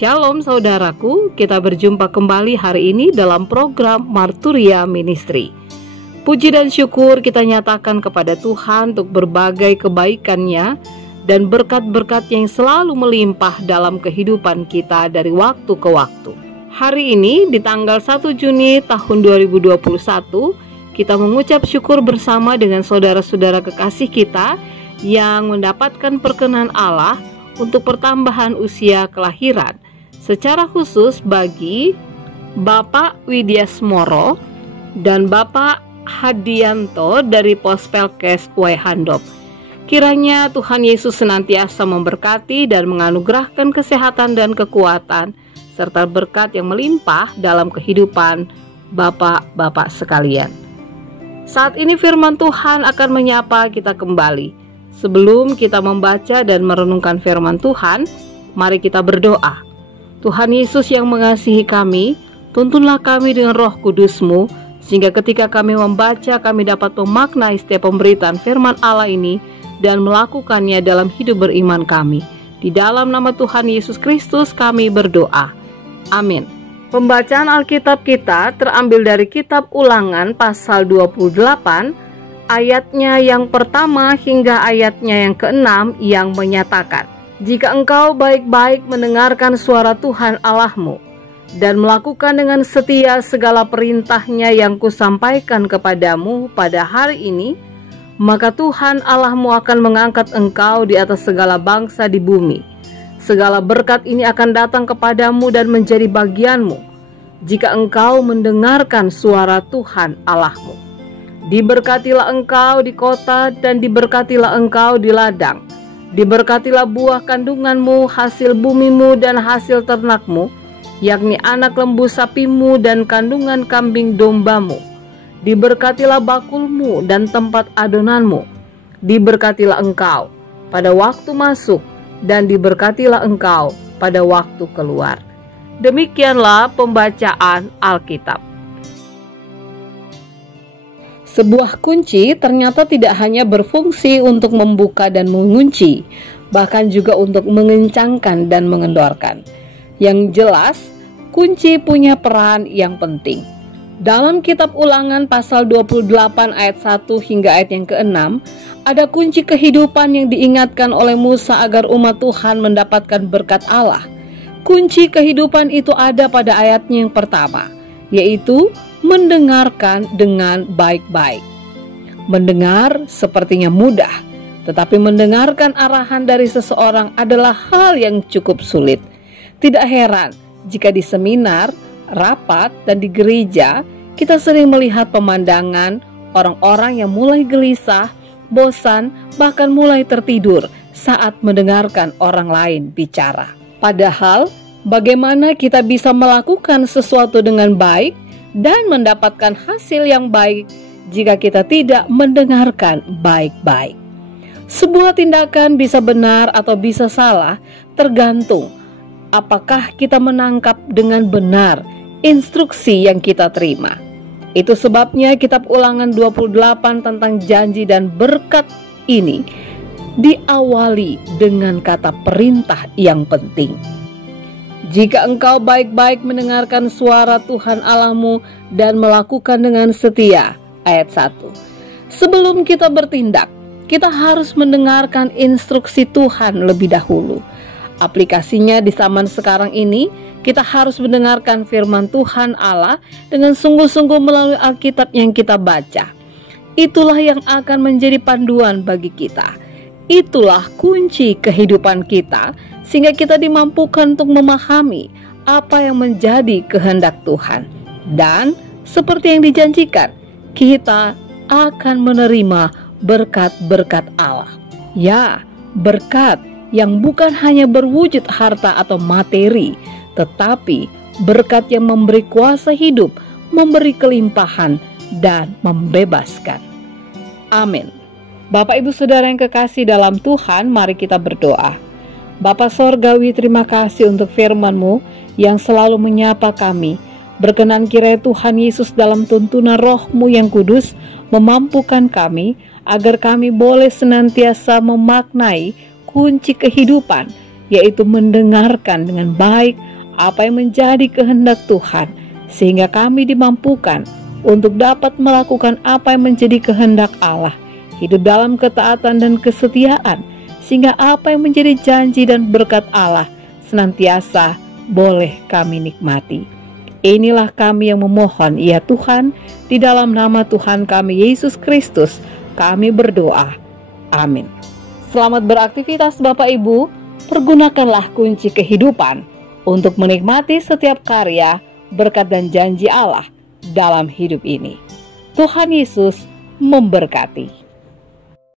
Shalom saudaraku, kita berjumpa kembali hari ini dalam program Marturia Ministry. Puji dan syukur kita nyatakan kepada Tuhan untuk berbagai kebaikan-Nya dan berkat-berkat yang selalu melimpah dalam kehidupan kita dari waktu ke waktu. Hari ini di tanggal 1 Juni tahun 2021, kita mengucap syukur bersama dengan saudara-saudara kekasih kita yang mendapatkan perkenan Allah untuk pertambahan usia kelahiran, secara khusus bagi Bapak Widyasmoro dan Bapak Hadianto dari Pospelkes Waehandop. Kiranya Tuhan Yesus senantiasa memberkati dan menganugerahkan kesehatan dan kekuatan, serta berkat yang melimpah dalam kehidupan Bapak-Bapak sekalian. Saat ini firman Tuhan akan menyapa kita kembali. Sebelum kita membaca dan merenungkan firman Tuhan, mari kita berdoa. Tuhan Yesus yang mengasihi kami, tuntunlah kami dengan Roh Kudus-Mu, sehingga ketika kami membaca, kami dapat memaknai setiap pemberitaan firman Allah ini dan melakukannya dalam hidup beriman kami. Di dalam nama Tuhan Yesus Kristus kami berdoa. Amin. Pembacaan Alkitab kita terambil dari kitab Ulangan pasal 28, ayatnya yang pertama hingga ayatnya yang keenam yang menyatakan, "Jika engkau baik-baik mendengarkan suara Tuhan Allahmu dan melakukan dengan setia segala perintah-Nya yang kusampaikan kepadamu pada hari ini, maka Tuhan Allahmu akan mengangkat engkau di atas segala bangsa di bumi. Segala berkat ini akan datang kepadamu dan menjadi bagianmu jika engkau mendengarkan suara Tuhan Allahmu. Diberkatilah engkau di kota dan diberkatilah engkau di ladang. Diberkatilah buah kandunganmu, hasil bumimu dan hasil ternakmu, yakni anak lembu sapimu dan kandungan kambing dombamu. Diberkatilah bakulmu dan tempat adonanmu. Diberkatilah engkau pada waktu masuk dan diberkatilah engkau pada waktu keluar." Demikianlah pembacaan Alkitab. Sebuah kunci ternyata tidak hanya berfungsi untuk membuka dan mengunci, bahkan juga untuk mengencangkan dan mengendorkan. Yang jelas, kunci punya peran yang penting. Dalam kitab Ulangan pasal 28 ayat 1 hingga ayat yang ke-6, ada kunci kehidupan yang diingatkan oleh Musa agar umat Tuhan mendapatkan berkat Allah. Kunci kehidupan itu ada pada ayatnya yang pertama, yaitu mendengarkan dengan baik-baik. Mendengar sepertinya mudah, tetapi mendengarkan arahan dari seseorang adalah hal yang cukup sulit. Tidak heran jika di seminar, rapat, dan di gereja kita sering melihat pemandangan orang-orang yang mulai gelisah, bosan, bahkan mulai tertidur saat mendengarkan orang lain bicara. Padahal, bagaimana kita bisa melakukan sesuatu dengan baik dan mendapatkan hasil yang baik jika kita tidak mendengarkan baik-baik? Sebuah tindakan bisa benar atau bisa salah tergantung apakah kita menangkap dengan benar instruksi yang kita terima. Itu sebabnya kitab Ulangan 28 tentang janji dan berkat ini diawali dengan kata perintah yang penting. Jika engkau baik-baik mendengarkan suara Tuhan Allahmu dan melakukan dengan setia. Ayat 1. Sebelum kita bertindak, kita harus mendengarkan instruksi Tuhan lebih dahulu. Aplikasinya di zaman sekarang ini, kita harus mendengarkan firman Tuhan Allah dengan sungguh-sungguh melalui Alkitab yang kita baca. Itulah yang akan menjadi panduan bagi kita. Itulah kunci kehidupan kita, sehingga kita dimampukan untuk memahami apa yang menjadi kehendak Tuhan. Dan seperti yang dijanjikan, kita akan menerima berkat-berkat Allah. Ya, berkat yang bukan hanya berwujud harta atau materi, tetapi berkat yang memberi kuasa hidup, memberi kelimpahan, dan membebaskan. Amin. Bapak Ibu Saudara yang kekasih dalam Tuhan, mari kita berdoa. Bapa Sorgawi, terima kasih untuk firman-Mu yang selalu menyapa kami. Berkenan kiranya Tuhan Yesus dalam tuntunan Roh-Mu yang kudus memampukan kami agar kami boleh senantiasa memaknai kunci kehidupan, yaitu mendengarkan dengan baik apa yang menjadi kehendak Tuhan, sehingga kami dimampukan untuk dapat melakukan apa yang menjadi kehendak Allah, hidup dalam ketaatan dan kesetiaan, sehingga apa yang menjadi janji dan berkat Allah senantiasa boleh kami nikmati. Inilah kami yang memohon, ya Tuhan, di dalam nama Tuhan kami Yesus Kristus, kami berdoa. Amin. Selamat beraktivitas Bapak Ibu, pergunakanlah kunci kehidupan untuk menikmati setiap karya, berkat dan janji Allah dalam hidup ini. Tuhan Yesus memberkati.